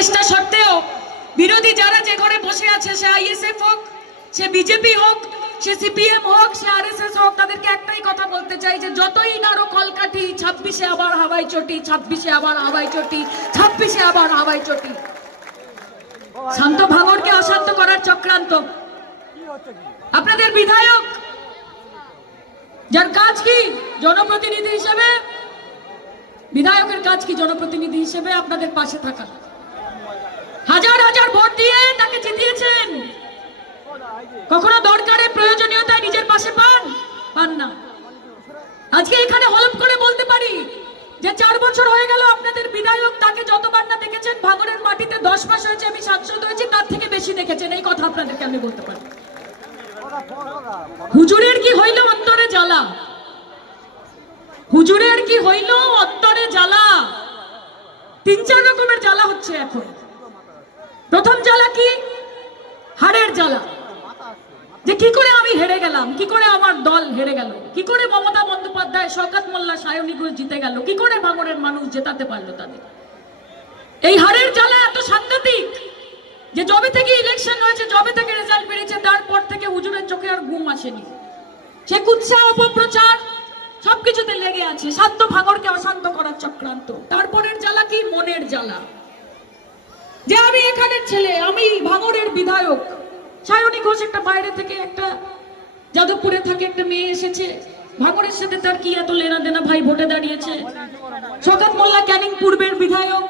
চেষ্টা সত্ত্বেও বিরোধী যারা যে ঘরে বসে আছে, সে আইএসএফ হোক, সে বিজেপি হোক, সে সিপিএম হোক, সে আরএসএস হোক, তাদেরকে একটাই কথা বলতে চাই যে যতই নাড়ো কলকাঠি, 26-এ আবার হাওয়াই চটি, 26-এ আবার হাওয়াই চটি, 26-এ আবার হাওয়াই চটি। শান্ত ভাঙড়কে অশান্ত করার চক্রান্ত। আপনাদের বিধায়ক যার কাজ কি জনপ্রতিনিধি হিসেবে, বিধায়কের কাজ কি জনপ্রতিনিধি হিসেবে আপনাদের পাশে থাকা। হাজার হাজার ভোট দিয়ে তাকে জিতিয়েছেন, কখনো দরকারে প্রয়োজনীয়তায় নিজের পাশে পান না। আজকে এখানে হলফ করে বলতে পারি যে 4 বছর হয়ে গেল আপনাদের বিধায়ক তাকে যতবার না দেখেছেন, ভাঙড়ের মাটিতে 10 মাস হয়েছে আমি সাংসদ হয়েছি, তার থেকে বেশি দেখেছেন। এই কথা আপনাদেরকে আমি বলতে পারি। হুজুরের কি হইল অন্তরে জ্বালা, হুজুরের কি হইল অন্তরে জ্বালা। 3-4 রকমের জ্বালা হচ্ছে এখন। প্রথম জ্বালা কি? হারের জ্বালা, যে কি করে আমি হেরে গেলাম, কি করে আমার দল হেরে গেল, কি করে মমতা বন্দ্যোপাধ্যায়, শওকত মোল্লা, সায়নী ঘোষ জিতে গেল, কি করে ভাঙড়ের মানুষ জেতাতে পারলো তাদের। এই হারের জ্বালা এত সাংঘাতিক যে যবে থেকে ইলেকশন হয়েছে, যবে থেকে রেজাল্ট বেরিয়েছে, তারপর থেকে হুজুরের চোখে আর ঘুম আসেনি। সে কুৎসা, অপপ্রচার সবকিছুতে লেগে আছে, শান্ত ভাঙড়কে অশান্ত করার চক্রান্ত। তারপরের জ্বালা কি? মনের জ্বালা, যে আমি এখানের ছেলে, আমি ভাঙড়ের বিধায়ক। সায়নী ঘোষ একটা বাইরে থেকে, একটা যাদবপুরে থাকে একটা মেয়ে এসেছে, ভাঙড়ের সাথে তার কি এত লেনা দেনা, ভাই ভোটে দাঁড়িয়েছে। শওকত মোল্লা ক্যানিং পূর্বের বিধায়ক,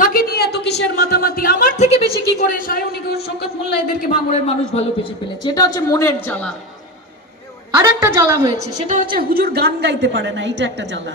তাকে নিয়ে এত কিসের মাতামাতি। আমার থেকে বেশি কি করে সায়নী ঘোষ, শওকত মোল্লা, এদেরকে ভাঙড়ের মানুষ ভালোবেসে ফেলেছে। এটা হচ্ছে মনের জ্বালা। আর একটা জ্বালা হয়েছে, সেটা হচ্ছে হুজুর গান গাইতে পারে না, এটা একটা জ্বালা।